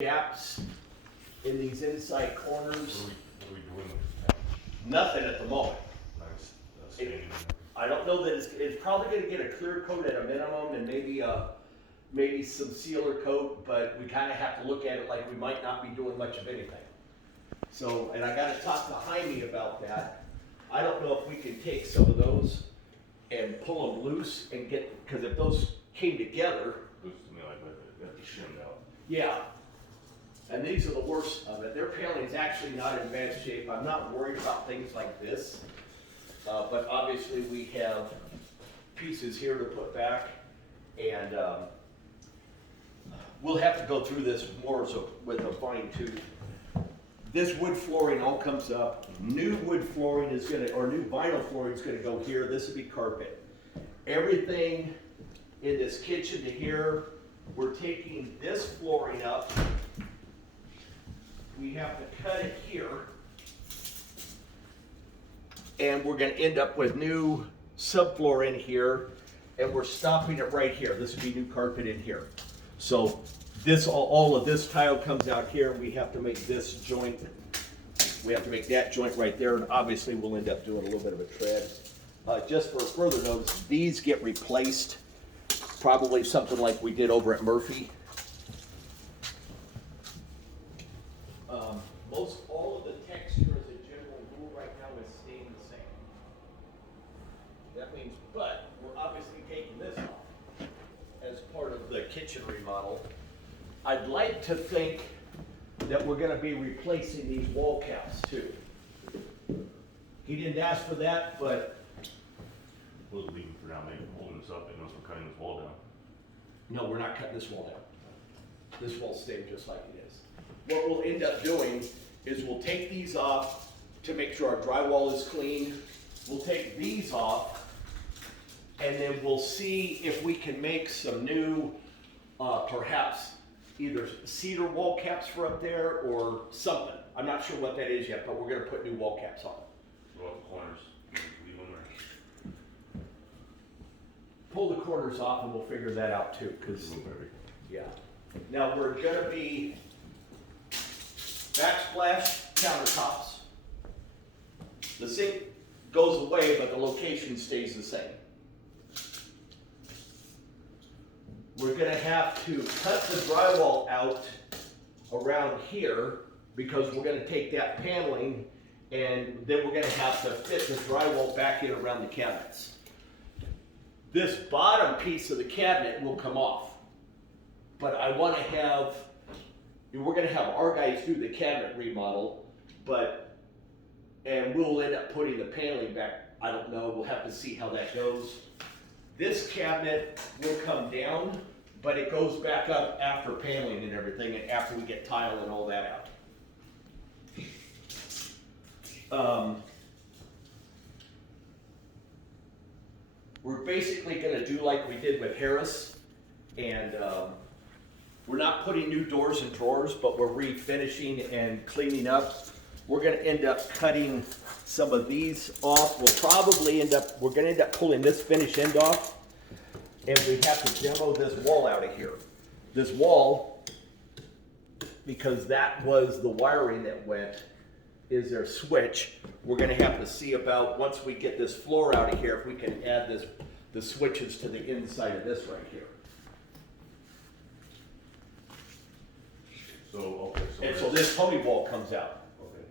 gaps in these inside corners. What are we doing with that? Nothing at the moment. Nice. Staining. I don't know that it's probably gonna get a clear coat at a minimum and maybe some sealer coat, but we kinda have to look at it like we might not be doing much of anything. So, and I gotta talk to Jaime about that. I don't know if we can take some of those and pull them loose and get, cause if those came together, Looks to me like they got shimmed out. yeah. And these are the worst of it. Their paling's actually not in bad shape. I'm not worried about things like this. But obviously we have pieces here to put back, and we'll have to go through this more so with a fine tooth. This wood flooring all comes up. New wood flooring is gonna, or new vinyl flooring is gonna go here. This will be carpet. Everything in this kitchen to here, we're taking this flooring up. We have to cut it here. And we're gonna end up with new subfloor in here, and we're stopping it right here. This would be new carpet in here. So this, all of this tile comes out here, and we have to make this joint, we have to make that joint right there, and obviously we'll end up doing a little bit of a tread. Just for further notice, these get replaced, probably something like we did over at Murphy. Most all of the texture as a general rule right now is staying the same. That means, but we're obviously taking this off as part of the kitchen remodel. I'd like to think that we're gonna be replacing these wall caps too. He didn't ask for that, but We'll leave them for now, maybe holding this up, and once we're cutting this wall down. no, we're not cutting this wall down. This wall's staying just like it is. What we'll end up doing is we'll take these off to make sure our drywall is clean. We'll take these off, and then we'll see if we can make some new, perhaps either cedar wall caps for up there or something. I'm not sure what that is yet, but we're gonna put new wall caps on. What about the corners? Leave them there. Pull the corners off and we'll figure that out too, cause, Blueberry. yeah. Now, we're gonna be backsplash countertops. The sink goes away, but the location stays the same. We're gonna have to cut the drywall out around here because we're gonna take that paneling and then we're gonna have to fit the drywall back in around the cabinets. This bottom piece of the cabinet will come off, but I wanna have, we're gonna have our guys do the cabinet remodel, and we'll end up putting the paneling back. I don't know, we'll have to see how that goes. This cabinet will come down, but it goes back up after paneling and everything, and after we get tile and all that out. We're basically gonna do like we did with Harris, and we're not putting new doors and drawers, but we're refinishing and cleaning up. We're gonna end up cutting some of these off. We're gonna end up pulling this finish end off, and we have to demo this wall out of here. This wall, because that was the wiring that went, is their switch. We're gonna have to see about, once we get this floor out of here, if we can add the switches to the inside of this right here. So, okay, And so this pony wall comes out, okay.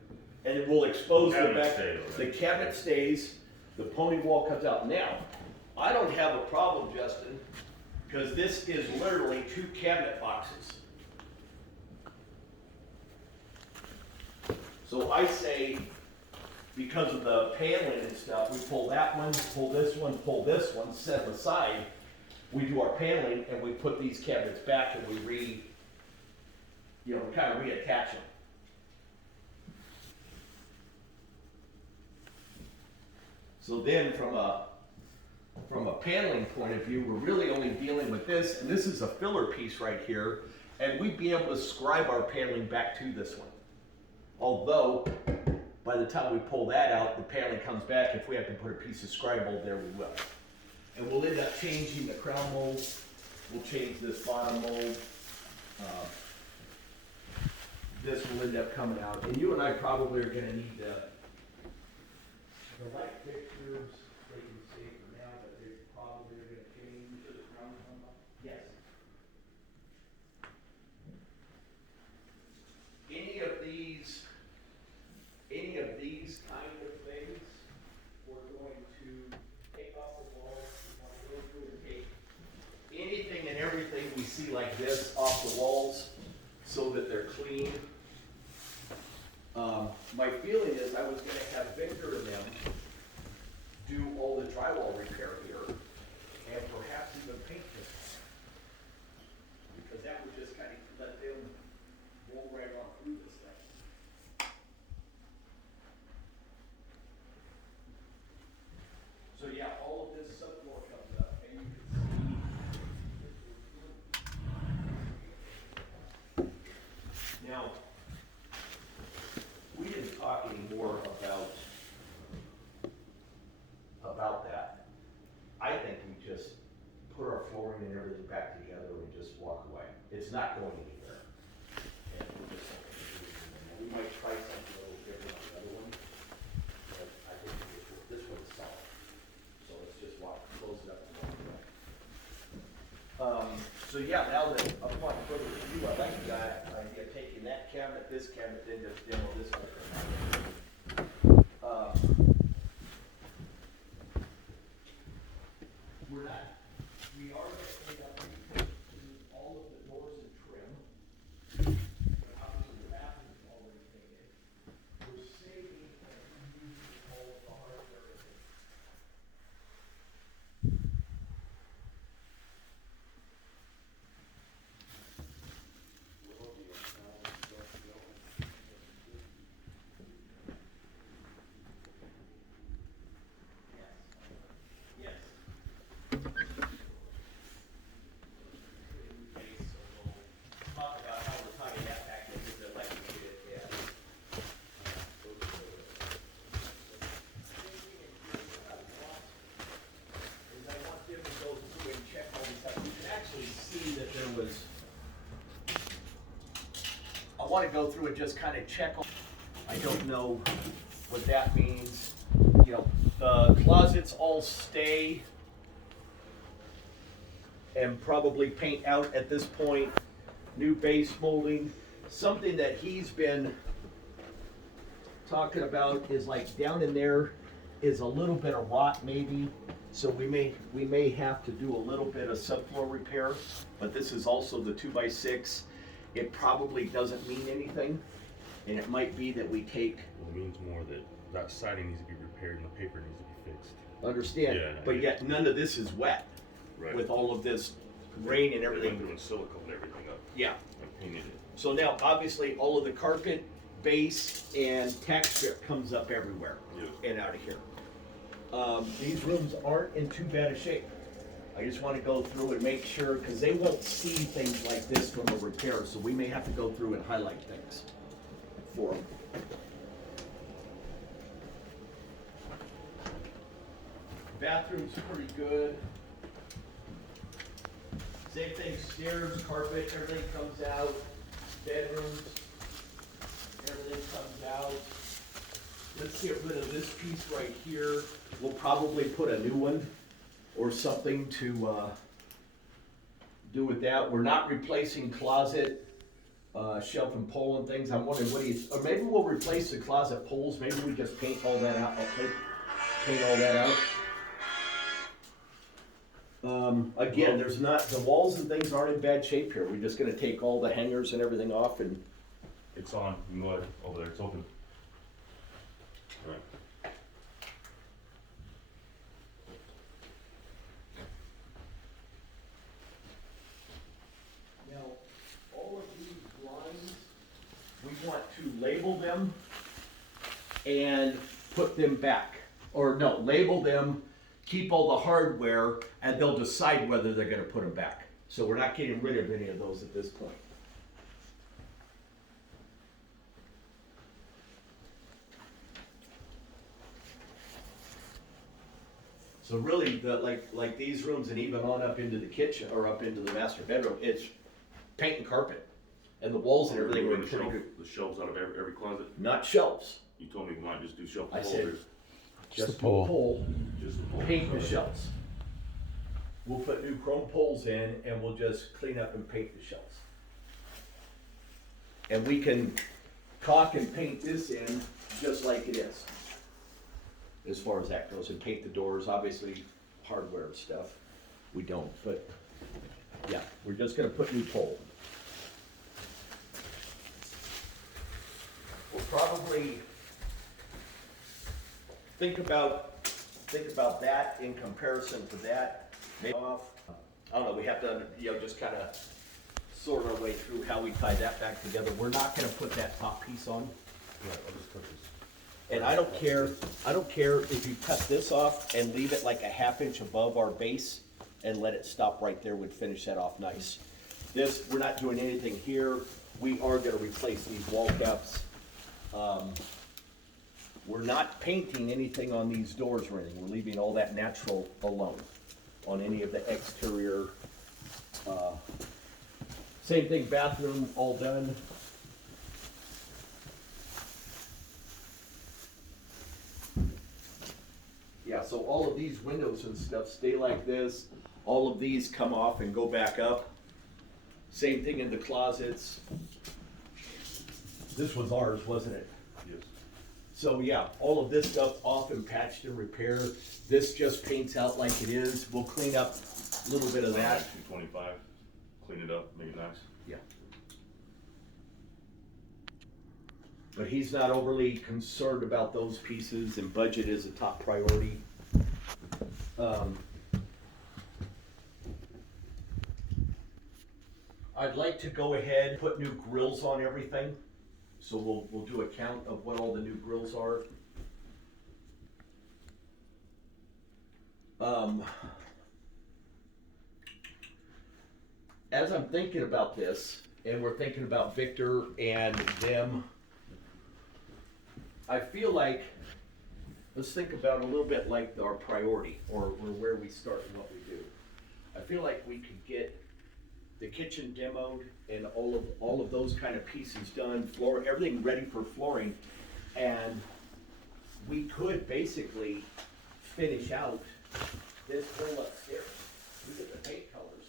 and it will expose the Cabinet back. stays, The right? cabinet stays, the pony wall comes out. Now, I don't have a problem, Justin, because this is literally 2 cabinet boxes. So I say, because of the paneling and stuff, we pull that one, pull this one, set them aside. We do our paneling and we put these cabinets back and we kind of reattach them. So then from a paneling point of view, we're really only dealing with this, and this is a filler piece right here, and we'd be able to scribe our paneling back to this one. Although, by the time we pull that out, the paneling comes back. If we have to put a piece of scribe mold there, we will. And we'll end up changing the crown mold. We'll change this bottom mold. this will end up coming out, and you and I probably are gonna need the light fixtures, they can stay for now, but they probably are gonna change to the ground. Yes. Any of these kind of things, we're going to take off the walls, we want to go through and take anything and everything we see like this off the walls so that they're clean. My feeling is I was gonna have Victor and them do all the drywall repair here and perhaps even paint this. Because that would just kind of let them roll right on through this thing. So yeah, all of this subfloor comes up and you can see. Now, we didn't talk anymore about that. I think we just put our flooring and everything back together and just walk away. It's not going anywhere. And we'll just, we might try something a little different on the other one, but I think this one's solid. So let's just close it up and walk away. So yeah, now that upon further review, I like the idea of taking that cabinet, this cabinet, then just demo this one. We are going to end up repainting all of the doors and trim. But obviously the bathroom is already painted. We're saving and reusing all of the hardware. Yes. Talk about how we're tying that back into the like we did, yeah. Is I want them to go through and check all this out. You can actually see that there was. I want to go through and just kind of check. I don't know what that means. You know, the closets all stay and probably paint out at this point. New base molding. Something that he's been talking about is like down in there is a little bit of rot maybe. So we may have to do a little bit of subfloor repair, but this is also the 2x6. It probably doesn't mean anything, and it might be that we take. Well, it means more that that siding needs to be repaired and the paper needs to be fixed. Understand, Yeah, but yet none of this is wet. Right. With all of this rain and They went everything. through and silicone everything up Yeah. and painted it. So now, obviously, all of the carpet, base, and tack strip comes up everywhere and out of here. These rooms aren't in too bad a shape. I just want to go through and make sure, because they won't see things like this from a repair, so we may have to go through and highlight things for them. Bathroom's pretty good. Same thing, stairs, carpet, everything comes out. Bedrooms, everything comes out. Let's get rid of this piece right here. We'll probably put a new one or something to do with that. We're not replacing closet, shelf and pole and things. I'm wondering or maybe we'll replace the closet poles. Maybe we just paint all that out. Paint all that out. Again, the walls and things aren't in bad shape here. We're just gonna take all the hangers and everything off and. It's on. You can go ahead. Over there. It's open. All right. Now, all of these blinds, we want to label them and put them back. Or no, label them, keep all the hardware, and they'll decide whether they're gonna put them back. So we're not getting rid of any of those at this point. So really, like these rooms and even on up into the kitchen or up into the master bedroom, it's paint and carpet. and the walls and everything were Removing pretty good. the shelves out of every closet. Not shelves. You told me we might just do shelf I said, holders. just the pole. pole, Just the pole. paint the shelves. We'll put new chrome poles in and we'll just clean up and paint the shelves. And we can caulk and paint this in just like it is. As far as that goes, and paint the doors, obviously hardware and stuff, we don't, but yeah, we're just gonna put new pole. We'll probably think about that in comparison to that. Maybe off, I don't know, we have to, just kinda sort our way through how we tie that back together. We're not gonna put that top piece on. Yeah, I'll just cut this. And I don't care if you cut this off and leave it like a half inch above our base and let it stop right there, would finish that off nice. This, we're not doing anything here. We are gonna replace these wall caps. We're not painting anything on these doors or anything. We're leaving all that natural alone on any of the exterior. Same thing, bathroom, all done. Yeah, so all of these windows and stuff stay like this. All of these come off and go back up. Same thing in the closets. This was ours, wasn't it? Yes. So yeah, all of this stuff off and patched and repaired. This just paints out like it is. We'll clean up a little bit of that. 225, clean it up, make it nice. Yeah. But he's not overly concerned about those pieces, and budget is a top priority. I'd like to go ahead, put new grills on everything. So we'll do a count of what all the new grills are. As I'm thinking about this, and we're thinking about Victor and them, I feel like, let's think about it a little bit like our priority, or where we start and what we do. I feel like we could get the kitchen demoed and all of those kind of pieces done, floor, everything ready for flooring, and we could basically finish out this whole upstairs. We get the paint colors.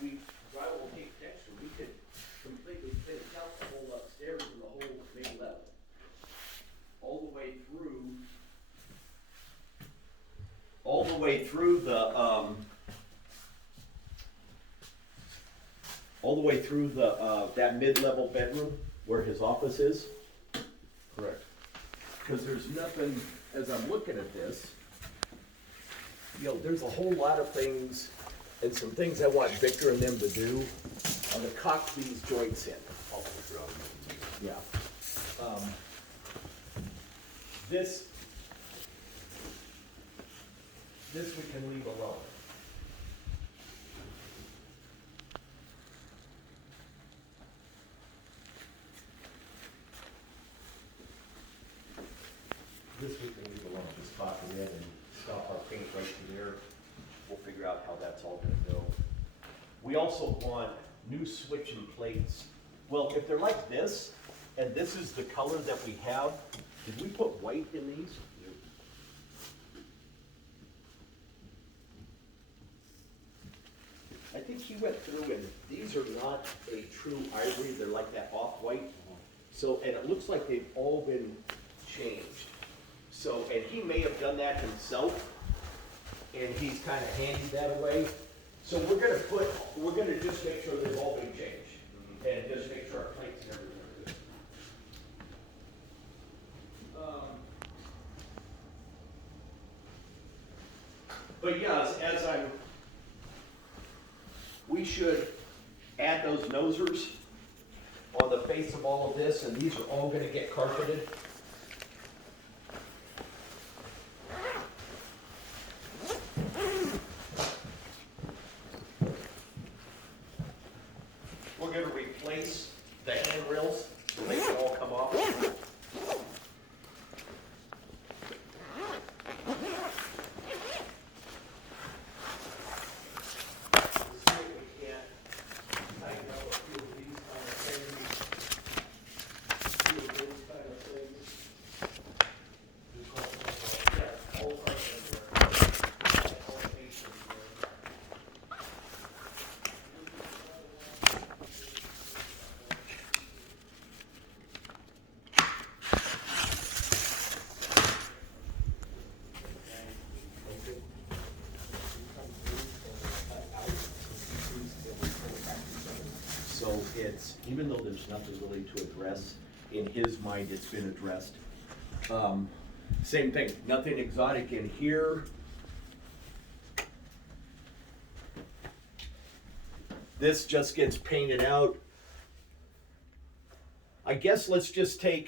We drywall paint texture. We could completely finish out the whole upstairs and the whole main level, all the way through that mid-level bedroom where his office is. Correct. Because there's nothing, as I'm looking at this, there's a whole lot of things, and some things I want Victor and them to do are to caulk these joints in. Yeah. This we can leave alone. This we can leave alone, just caulk it in and stop our paint right to there. We'll figure out how that's all gonna go. We also want new switching plates. Well, if they're like this, and this is the color that we have, did we put white in these? I think he went through, and these are not a true ivory, they're like that off-white. So, and it looks like they've all been changed. So, and he may have done that himself, and he's kind of handed that away. So we're gonna just make sure they've all been changed, and just make sure our plates and everything are good. But yeah, we should add those nosers on the face of all of this, and these are all gonna get carpeted. We're gonna replace the handrails, so they can all come off. Let's see if we can't tighten up a few of these. even though there's nothing really to address, in his mind, it's been addressed. Same thing, nothing exotic in here. This just gets painted out. I guess let's just tell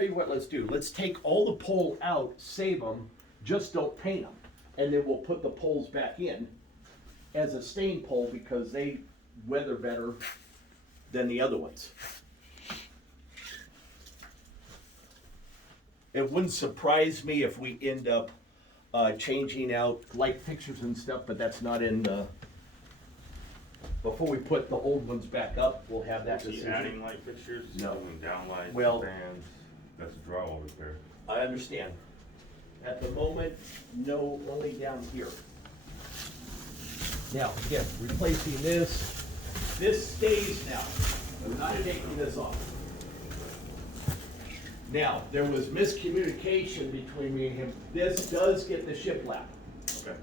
you what let's do. Let's take all the pole out, save them, just don't paint them. And then we'll put the poles back in as a stain pole because they weather better than the other ones. It wouldn't surprise me if we end up changing out light fixtures and stuff, but that's not in the, before we put the old ones back up, we'll have that Is he decision. adding light fixtures? Is he No. moving down lights, Well- fans? That's a drywall repair. I understand. At the moment, no, only down here. Now, again, replacing this stays now. I'm not taking this off. Now, there was miscommunication between me and him. This does get the shiplap. Okay.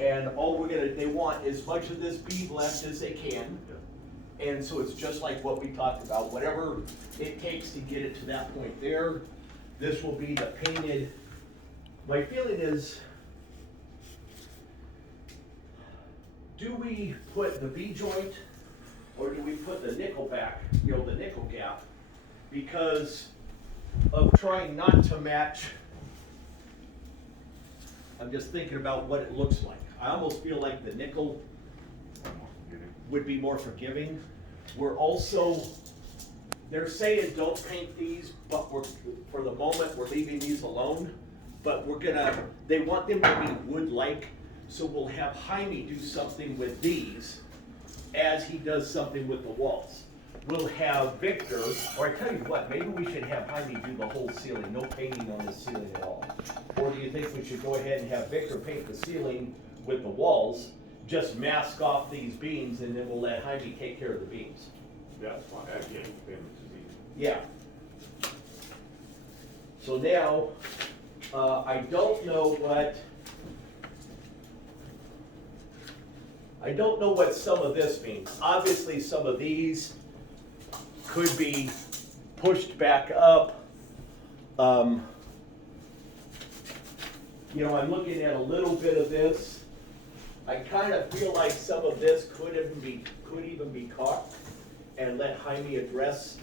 And all they want as much of this bead left as they can. Yeah. And so it's just like what we talked about, whatever it takes to get it to that point there. This will be the painted. My feeling is, do we put the V joint or do we put the nickel back, the nickel gap? Because of trying not to match, I'm just thinking about what it looks like. I almost feel like the nickel would be more forgiving. We're also, they're saying don't paint these, but for the moment, we're leaving these alone. But they want them to be wood-like, so we'll have Jaime do something with these as he does something with the walls. We'll have Victor, or I tell you what, maybe we should have Jaime do the whole ceiling, no painting on the ceiling at all. Or do you think we should go ahead and have Victor paint the ceiling with the walls, just mask off these beams, and then we'll let Jaime take care of the beams? Yeah, that's fine. Yeah, you can paint it just easy. Yeah. So now, I don't know what some of this means. Obviously, some of these could be pushed back up. I'm looking at a little bit of this. I kind of feel like some of this could even be caught and let Jaime address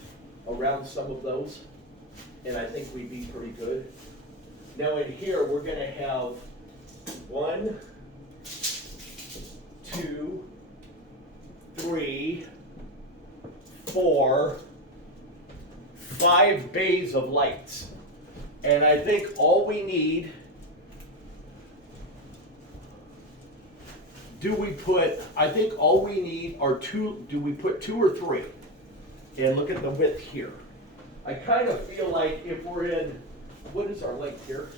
around some of those. And I think we'd be pretty good. Now in here, we're gonna have 1, 2, 3, 4, 5 bays of lights. And I think all we need, are 2, do we put 2 or 3? And look at the width here. I kind of feel like if we're in, what is our length here?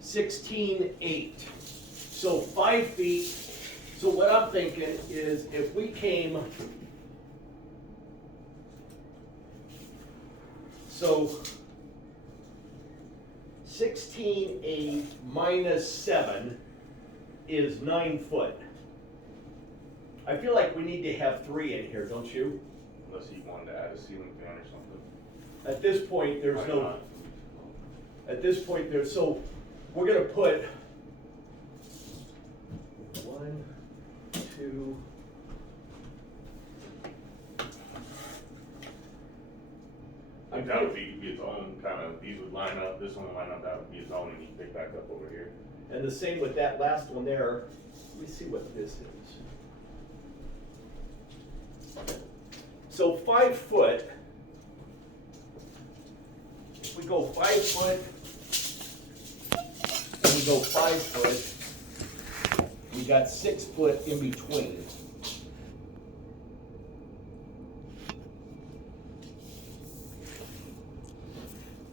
(16.8). So 5 feet. So what I'm thinking is if we came, so 16.8 minus 7 is 9 foot. I feel like we need to have 3 in here, don't you? Unless he wanted to add a ceiling fan or something. At this point, there's Why no, not? so we're gonna put 1, 2. I think that would be its own kind of, these would line up, this one would line up, that would be its own, and you pick back up over here. And the same with that last one there. Let me see what this is. So 5 foot, if we go 5 foot, and we go 5 foot, we got 6 foot in between.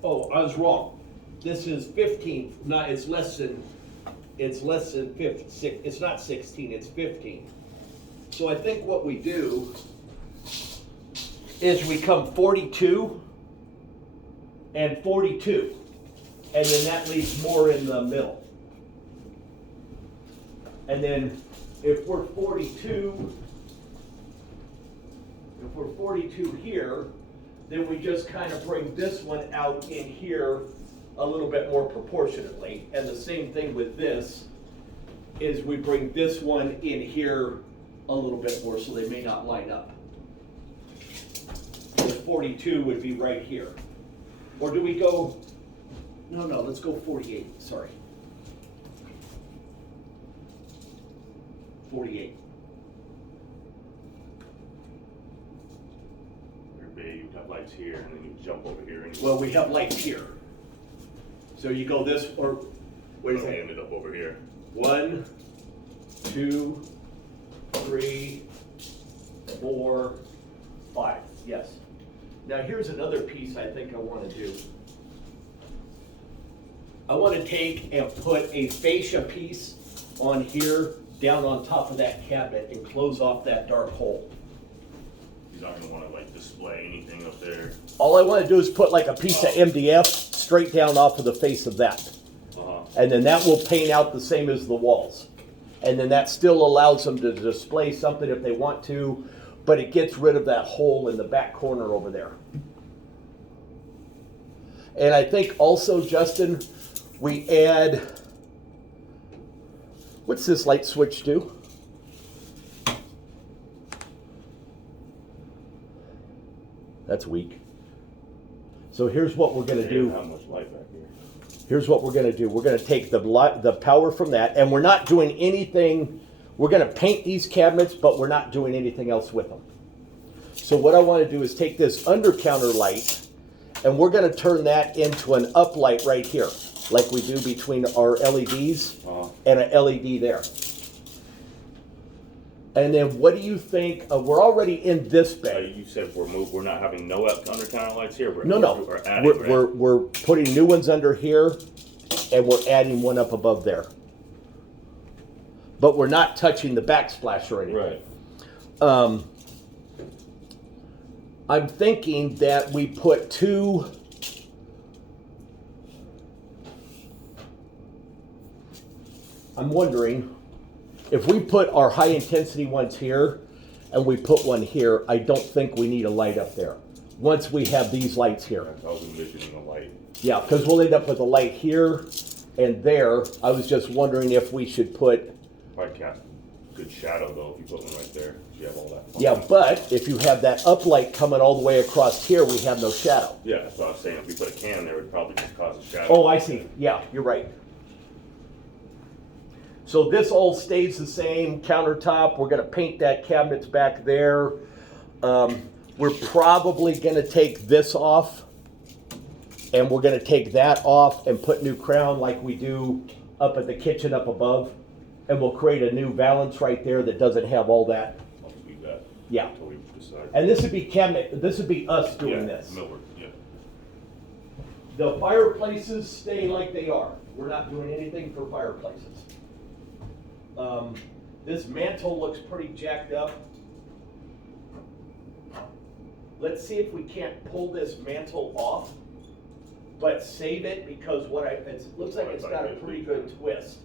Oh, I was wrong. This is 15, it's less than 15, it's not 16, it's 15. So I think what we do is we come 42 and 42, and then that leaves more in the middle. And then if we're 42 here, then we just kind of bring this one out in here a little bit more proportionately. And the same thing with this, is we bring this one in here a little bit more so they may not line up. The 42 would be right here. Or do we go, no, let's go 48, sorry. 48. You've got lights here, and then you jump over here. And Well, we have lights here. So you go this, or wait a I second. ended up over here. 1, 2, 3, 4, 5. Yes. Now here's another piece I think I want to do. I want to take and put a fascia piece on here, down on top of that cabinet, and close off that dark hole. You're not gonna want to like display anything up there. All I want to do is put like a piece of MDF straight down off of the face of that. And then that will paint out the same as the walls. And then that still allows them to display something if they want to, but it gets rid of that hole in the back corner over there. And I think also, Justin, we add, what's this light switch do? That's weak. So here's what we're gonna do. How much light back here? Here's what we're gonna do. We're gonna take the power from that, and we're not doing anything. We're gonna paint these cabinets, but we're not doing anything else with them. So what I wanna do is take this under counter light, and we're gonna turn that into an uplight right here, like we do between our LEDs and an LED there. And then what do you think, we're already in this bay. You said we're not having no under counter lights here. No. We're adding. We're putting new ones under here, and we're adding one up above there. But we're not touching the backsplash or anything. Right. I'm thinking that we put two. I'm wondering if we put our high intensity ones here and we put one here, I don't think we need a light up there. Once we have these lights here. I was envisioning a light. Yeah, because we'll end up with a light here and there. I was just wondering if we should put. Probably cast good shadow though if you put one right there. You have all that. Yeah, but if you have that uplight coming all the way across here, we have no shadow. Yeah, that's what I was saying. If we put a can there, it would probably just cause a shadow. Oh, I see. Yeah, you're right. So this all stays the same, countertop. We're gonna paint that cabinets back there. We're probably gonna take this off, and we're gonna take that off and put new crown like we do up at the kitchen up above. And we'll create a new valance right there that doesn't have all that. I'll leave that. Yeah. Until we decide. And this would be cabinet, this would be us doing this. Millwork, yeah. The fireplaces stay like they are. We're not doing anything for fireplaces. This mantle looks pretty jacked up. Let's see if we can't pull this mantle off, but save it because it looks like it's got a pretty good twist.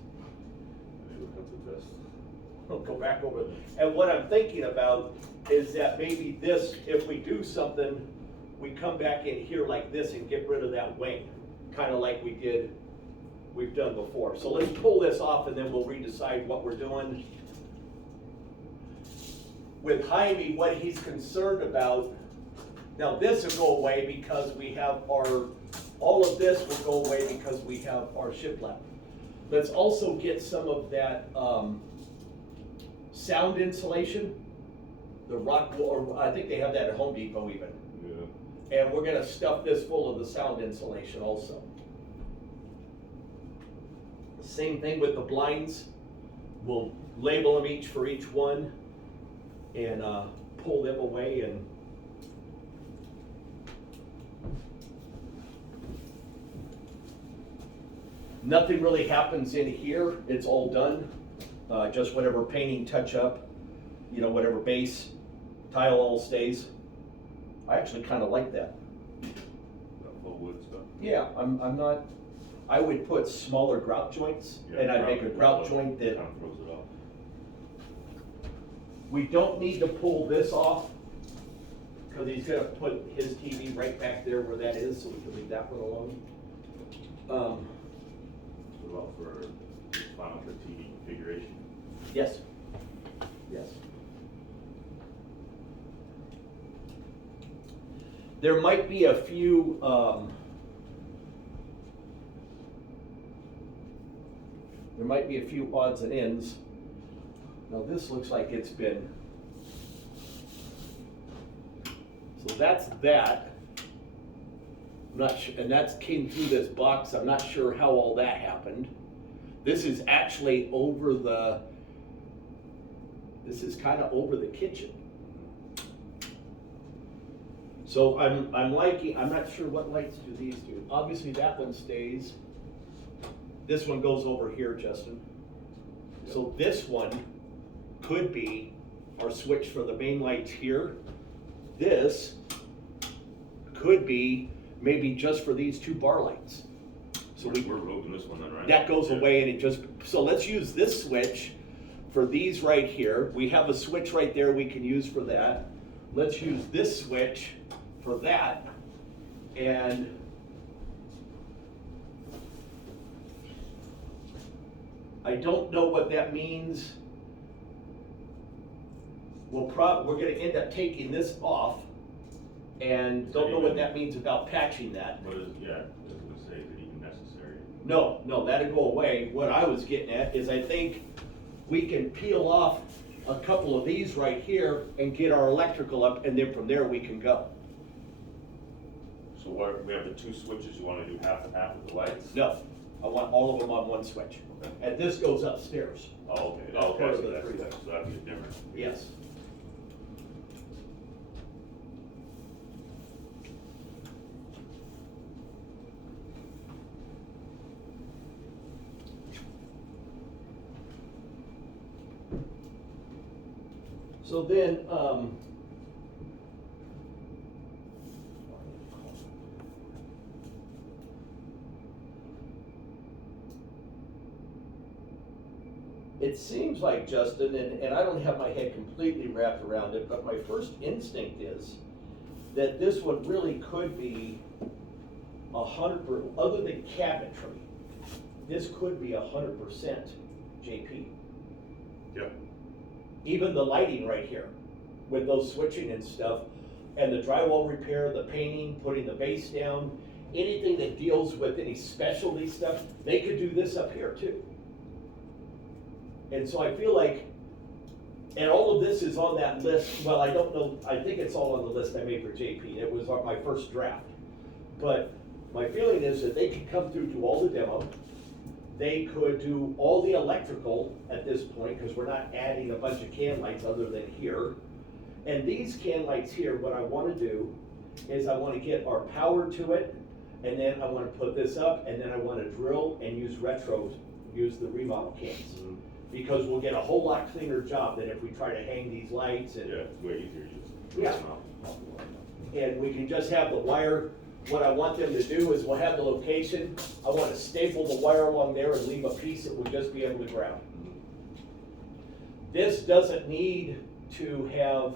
I'll go back over it. And what I'm thinking about is that maybe this, if we do something, we come back in here like this and get rid of that wing, kind of like we've done before. So let's pull this off and then we'll redecide what we're doing. With Jaime, what he's concerned about, now this will go away because we have all of this will go away because we have our shiplap. Let's also get some of that sound insulation, the rock, or I think they have that at Home Depot even. Yeah. And we're gonna stuff this full of the sound insulation also. Same thing with the blinds. We'll label them each for each one and pull them away and nothing really happens in here. It's all done. Just whatever painting, touch up, whatever base, tile all stays. I actually kind of like that. Full wood stuff. Yeah, I'm not. I would put smaller grout joints, and I'd make a grout joint that. Kind of throws it off. We don't need to pull this off, because he's gonna put his TV right back there where that is, so we can leave that one alone. What about for final for TV configuration? Yes. Yes. There might be a few, odds and ends. Now this looks like it's been, so that's that. I'm not sure, and that came through this box. I'm not sure how all that happened. This is actually over the, this is kind of over the kitchen. So I'm liking, I'm not sure what lights do these do. Obviously that one stays. This one goes over here, Justin. So this one could be our switch for the main lights here. This could be maybe just for these two bar lights. So We're removing this one then, right? that goes away and it just, so let's use this switch for these right here. We have a switch right there we can use for that. Let's use this switch for that. And I don't know what that means. We're gonna end up taking this off and don't know what that means about patching that. What is, yeah, I was gonna say, is it even necessary? No, that'll go away. What I was getting at is I think we can peel off a couple of these right here and get our electrical up, and then from there we can go. So what, we have the two switches, you wanna do half and half with the lights? No, I want all of them on one switch. Okay. And this goes upstairs. Oh, okay, That's part of so the that's, three. so that'd be different. Yes. So then, it seems like, Justin, and I don't have my head completely wrapped around it, but my first instinct is that this one really could be 100%, other than cabinetry, this could be 100% JP. Yep. Even the lighting right here, with those switching and stuff, and the drywall repair, the painting, putting the base down, anything that deals with any specialty stuff, they could do this up here too. And so I feel like, and all of this is on that list, well, I don't know, I think it's all on the list I made for JP, it was my first draft. But my feeling is that they could come through, do all the demo, they could do all the electrical at this point, because we're not adding a bunch of can lights other than here. And these can lights here, what I wanna do is I wanna get our power to it, and then I wanna put this up, and then I wanna drill and use use the remodel cans. Mm-hmm. Because we'll get a whole lot cleaner job than if we try to hang these lights and. Yeah, it's way easier just. Yeah. And we can just have the wire. What I want them to do is we'll have the location. I want to staple the wire along there and leave a piece that will just be able to ground. This doesn't need to have,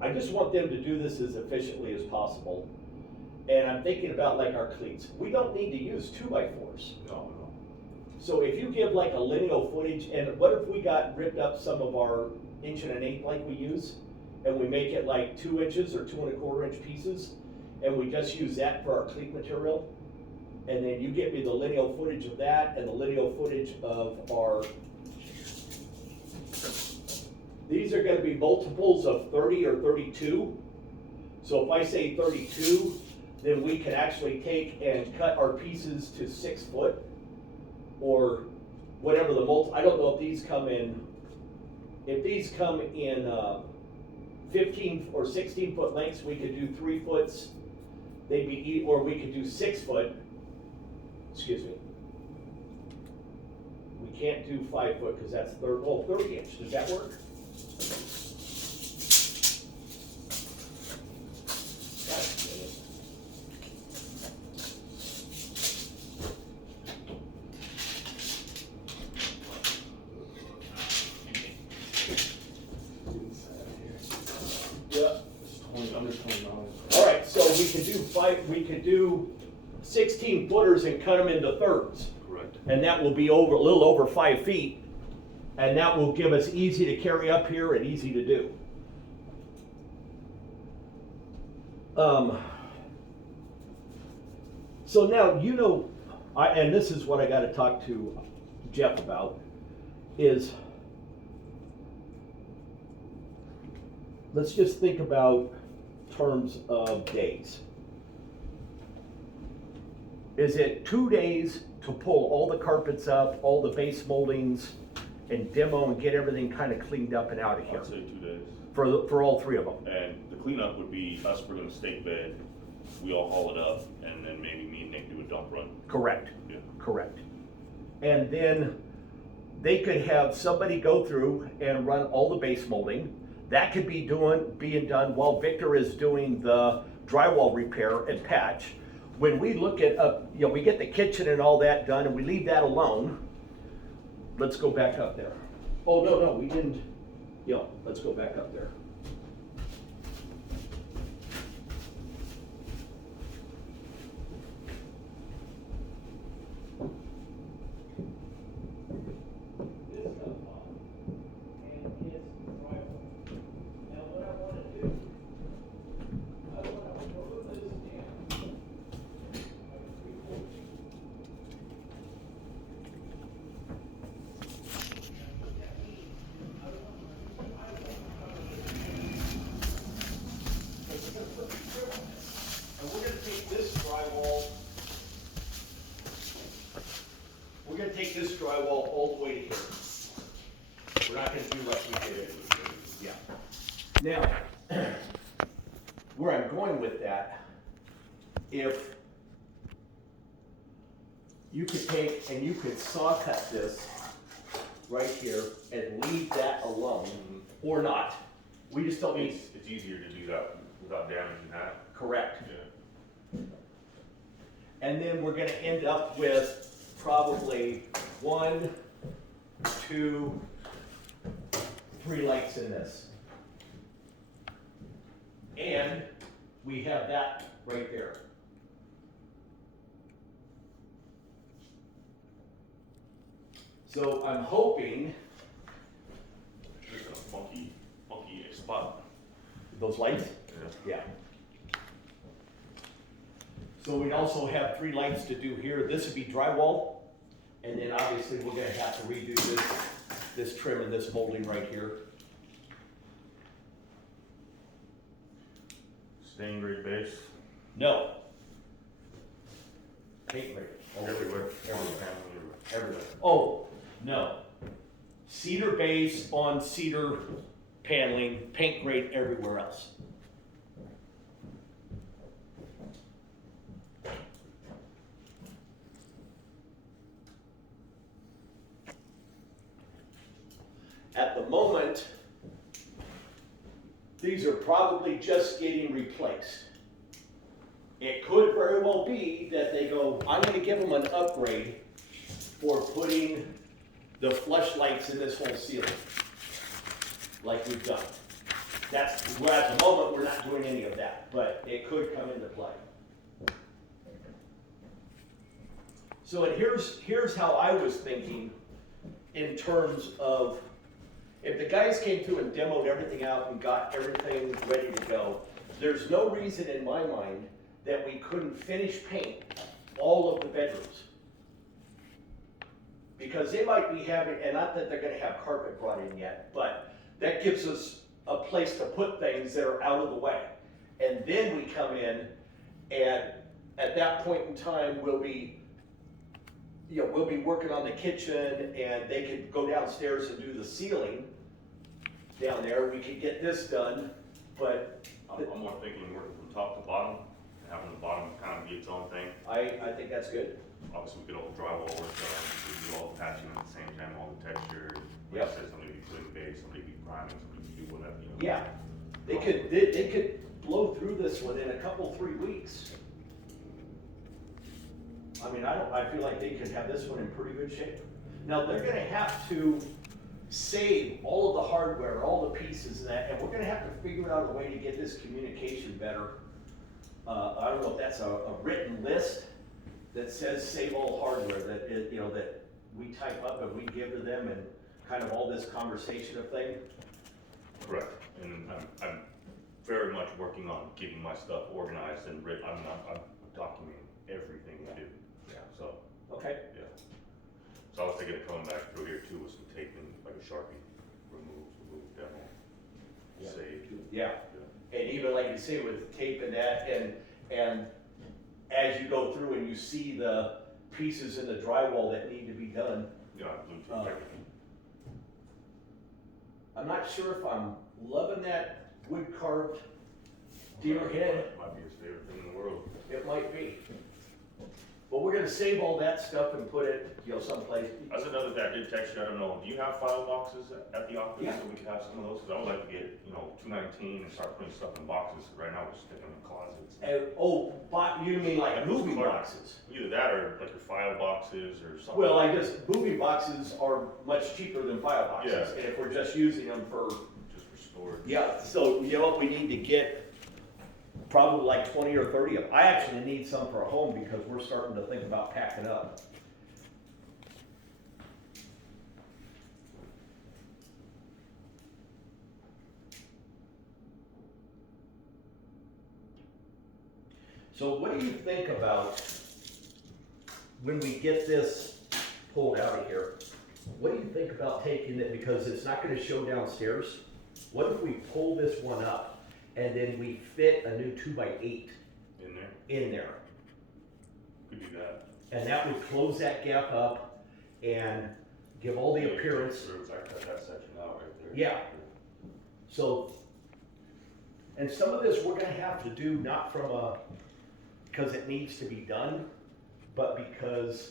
I just want them to do this as efficiently as possible. And I'm thinking about like our cleats. We don't need to use 2x4s. No. So if you give like a lineal footage, and what if we got ripped up some of our 1 1/8" like we use, and we make it like 2 inches or 2 1/4 inch pieces, and we just use that for our cleat material, and then you get me the lineal footage of that and the lineal footage of our, these are gonna be multiples of 30 or 32. So if I say 32, then we can actually take and cut our pieces to 6 foot, or whatever the I don't know if these come in, 15 or 16 foot lengths, we could do 3 foots, they'd be, or we could do 6 foot, excuse me. We can't do 5 foot because that's 30 inch, does that work? we could do 16 footers and cut them into thirds. Correct. And that will be a little over 5 feet. And that will give us easy to carry up here and easy to do. So now, you know, and this is what I got to talk to Jeff about, is let's just think about terms of days. Is it 2 days to pull all the carpets up, all the base moldings, and demo and get everything kind of cleaned up and out of here? I'd say 2 days. For all 3 of them? And the cleanup would be us bringing a stake bed, we all haul it up, and then maybe me and Nick do a dump run. Correct. Yeah. Correct. And then they could have somebody go through and run all the base molding. That could be being done while Victor is doing the drywall repair and patch. When we look at, we get the kitchen and all that done and we leave that alone. Let's go back up there. Oh, no, we didn't. Let's go back up there. We're going to take this drywall all the way to here. We're not going to do like we did it. Yeah. Now, where I'm going with that, if you could take and you could saw cut this right here and leave that alone, or not. We just don't need. It's easier to do that without damaging that. Correct. Yeah. And then we're going to end up with probably 1, 2, 3 lights in this. And we have that right there. So I'm hoping Just a funky spot. those lights. Yeah. So we'd also have 3 lights to do here. This would be drywall, and then obviously we're gonna have to redo this trim and this molding right here. Stain grade base. No. Paint grade. Everywhere. Everywhere. Oh, no. Cedar base on cedar paneling, paint grade everywhere else. At the moment, these are probably just getting replaced. It could very well be that they go, I'm gonna give them an upgrade for putting the flush lights in this whole ceiling, like we've done. Well, at the moment, we're not doing any of that, but it could come into play. So and here's how I was thinking in terms of, if the guys came through and demoed everything out and got everything ready to go, there's no reason in my mind that we couldn't finish paint all of the bedrooms. Because they might be having, and not that they're gonna have carpet brought in yet, but that gives us a place to put things that are out of the way. And then we come in, and at that point in time, we'll be working on the kitchen, and they could go downstairs and do the ceiling down there. We could get this done, but I'm more thinking working from top to bottom, having the bottom kind of be its own thing. I think that's good. Obviously, we get all the drywall work done, we do all the patching at the same time, all the texture. Like Yep. I said, somebody be putting base, somebody be priming, somebody be do whatever, Yeah, they could blow through this one in a couple, 3 weeks. I mean, I feel like they could have this one in pretty good shape. Now, they're gonna have to save all of the hardware, all the pieces and that, and we're gonna have to figure out a way to get this communication better I don't know if that's a written list that says save all hardware, that it, you know, that we type up and we give to them and kind of all this conversation of thing. Correct, and I'm very much working on getting my stuff organized and written. I'm documenting everything we do. Yeah. So. Okay. Yeah. So I was thinking of coming back through here too with some tape and like a Sharpie, remove demo, Yeah. save. Yeah. And even like you say with tape and that, and as you go through and you see the pieces in the drywall that need to be done, Yeah, Bluetooth, everything. I'm not sure if I'm loving that wood carved deer head. Might be his favorite thing in the world. It might be. But we're gonna save all that stuff and put it, you know, someplace. That's another thing, I did text you, I don't know, do you have file boxes at the office? Yeah. So we could have some of those, cause I would like to get, 219 and start putting stuff in boxes. Right now we're sticking in closets. You mean like movie Clerk. boxes? Either that or like your file boxes or something. Well, I guess movie boxes are much cheaper than file boxes. Yeah. And if we're just using them for, Just for storage. yeah, so you know what, we need to get probably like 20 or 30 of them. I actually need some for a home because we're starting to think about packing up. So what do you think about when we get this pulled out of here? What do you think about taking it, because it's not gonna show downstairs? What if we pull this one up and then we fit a new 2x8 In there, in there? could do that. And that would close that gap up and give all the appearance. I cut that section out right there. Yeah. So, and some of this we're gonna have to do not from because it needs to be done, but because,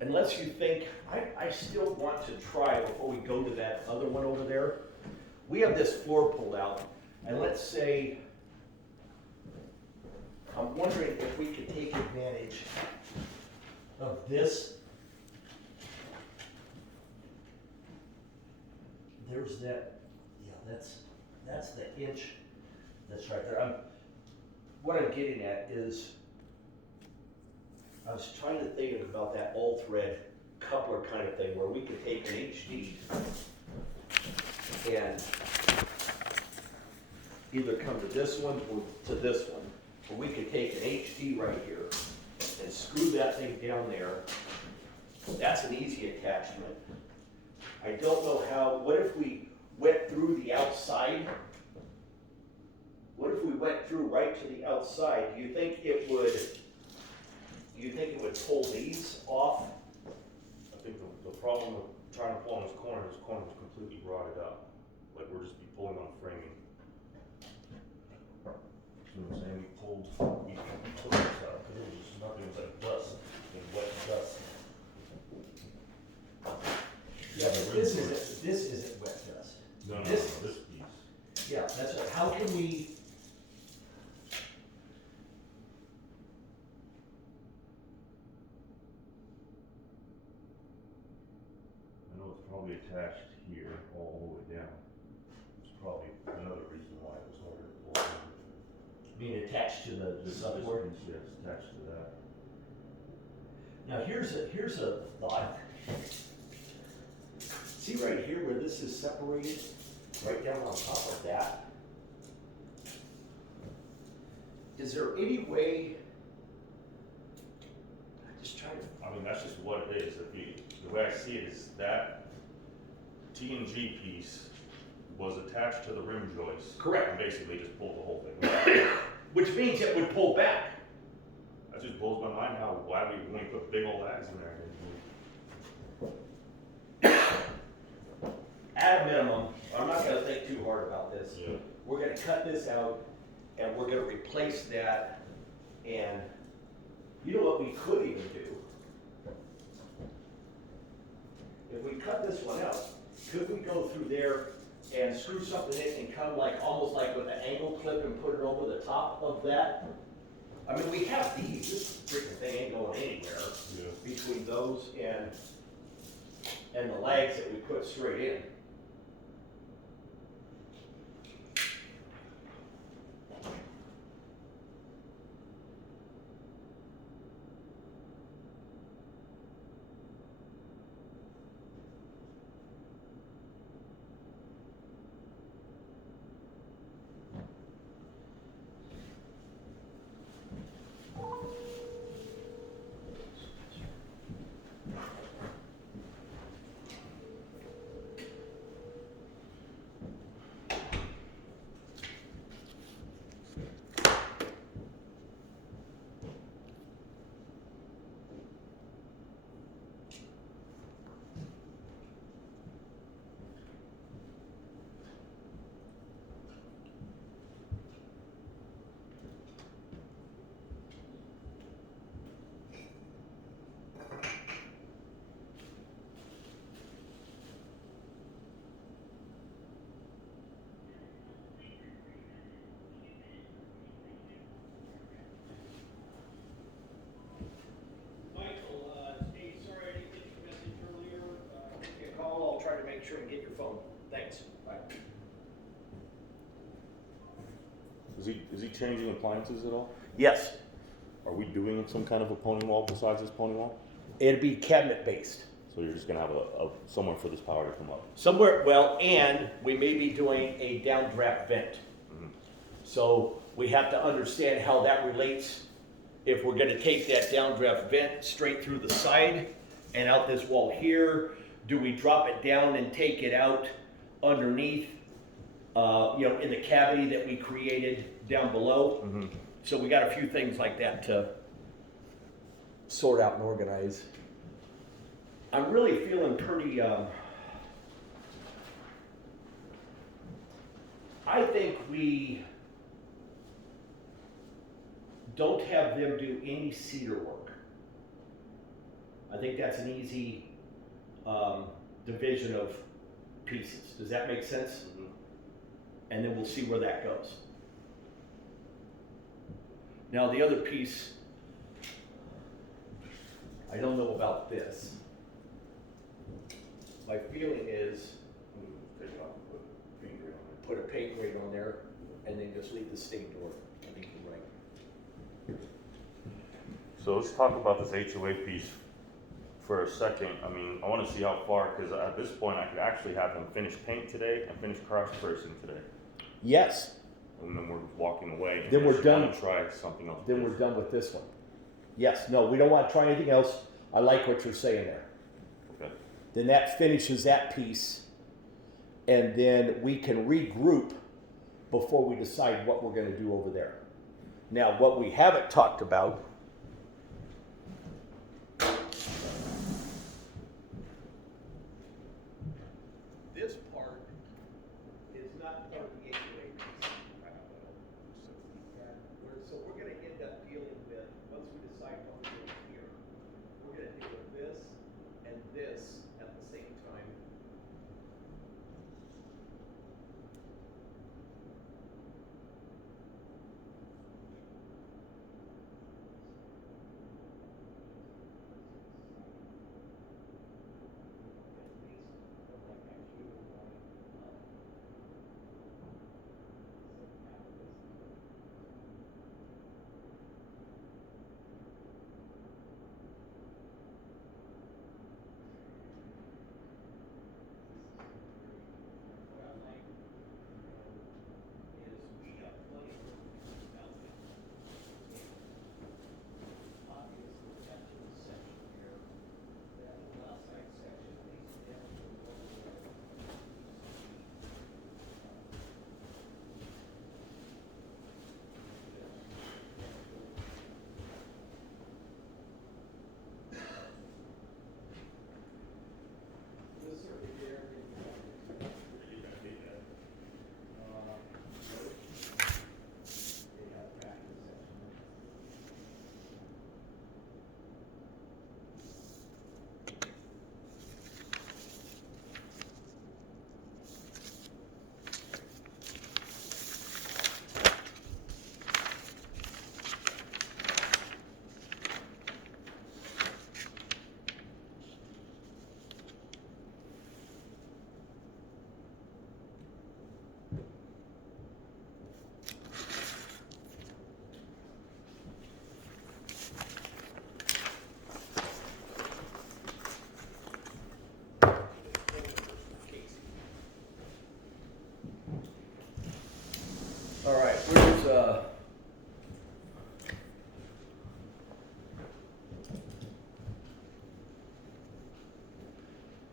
unless you think, I still want to try before we go to that other one over there. We have this floor pulled out, and let's say, I'm wondering if we could take advantage of this. There's that, yeah, that's the inch that's right there. What I'm getting at is, I was trying to think about that all thread coupler kind of thing where we could take an HD and either come to this one or to this one, or we could take an HD right here and screw that thing down there. That's an easy attachment. I don't know how, what if we went through the outside? What if we went through right to the outside? Do you think it would pull these off? I think the problem with trying to pull on this corner is completely rotted up. Like we're just be pulling on framing. You know what I'm saying? We pulled this out because it was just nothing but dust and wet dust. Yeah, but this isn't wet dust. No, This- this piece. Yeah, that's right. How can we? I know it's probably attached here all the way down. It's probably another reason why it was harder to pull. Being attached to the This subboard. piece, yeah, it's attached to that. Now here's a thought. See right here where this is separated, right down on top of that. Is there any way? I'm just trying to. I mean, that's just what it is. The way I see it is that T&G piece was attached to the rim joist. Correct. And basically just pulled the whole thing. Which means it would pull back. That just blows my mind how, why when we put big old ads in there. At a minimum, I'm not gonna think too hard about this. Yeah. We're gonna cut this out and we're gonna replace that. And you know what we could even do? If we cut this one out, could we go through there and screw something in and come like, almost like with an angle clip and put it over the top of that? I mean, we have these, this freaking thing ain't going anywhere Yeah. between those and the legs that we put straight in. make sure to get your phone. Thanks. Bye. Is he changing appliances at all? Yes, Are we doing some kind of a pony wall besides this pony wall? it'd be cabinet based. So you're just gonna have a somewhere for this power to come up? Somewhere, well, and we may be doing a downdraft vent. Mhm. So we have to understand how that relates. If we're gonna take that downdraft vent straight through the side and out this wall here, do we drop it down and take it out underneath, in the cavity that we created down below? Mhm. So we got a few things like that to sort out and organize. I'm really feeling pretty, I think we don't have them do any cedar work. I think that's an easy division of pieces. Does that make sense? Mhm. And then we'll see where that goes. Now the other piece, I don't know about this. My feeling is Take it off and put a paint grate on it. put a paint grate on there and then just leave the stained door. I think you're right. So let's talk about this HOA piece for a second. I mean, I wanna see how far, cause at this point, I could actually have them finish paint today and finish craft person today. Yes, And then we're walking away. and Then we're just done. wanna Try something else. then we're done with this one. Yes, no, we don't want to try anything else. I like what you're saying there. Okay. Then that finishes that piece, and then we can regroup before we decide what we're going to do over there. Now, what we haven't talked about this part is not part of the HOA piece. So we're going to end up dealing with, once we decide what we're doing here, we're going to deal with this and this at the same time. All right, where's,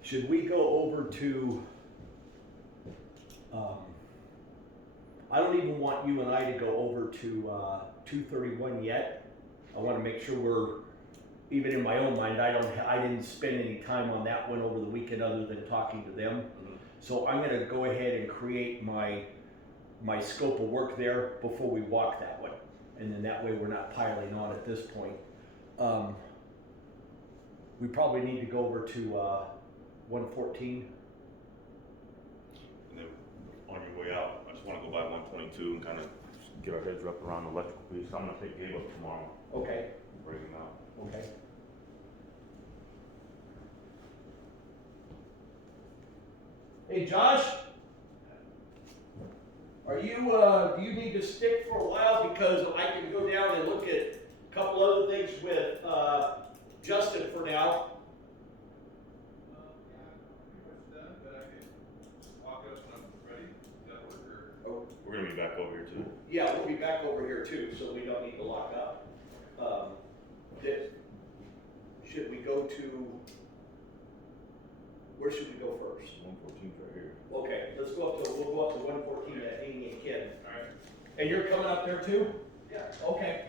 should we go over to, I don't even want you and I to go over to 231 yet. I want to make sure we're, even in my own mind, I didn't spend any time on that one over the weekend other than talking to them. Mhm. So I'm gonna go ahead and create my scope of work there before we walk that way. And then that way we're not piling on at this point. We probably need to go over to 114. And then on your way out, I just wanna go by 122 and kinda get our heads wrapped around the electrical piece. I'm gonna pick Gabe up tomorrow, Okay, bring him out. okay. Hey, Josh? Are you, do you need to stick for a while? Because I can go down and look at a couple other things with, Justin for now. Yeah, I'm pretty much done, but I can walk up when I'm ready. Does that work or? Oh, We're gonna be back over here too. yeah, we'll be back over here too, so we don't need to lock up. Should we go to, where should we go first? 114's right here. Okay, we'll go up to 114 at Amy and Ken. Alright. And you're coming up there too? Yeah. Okay.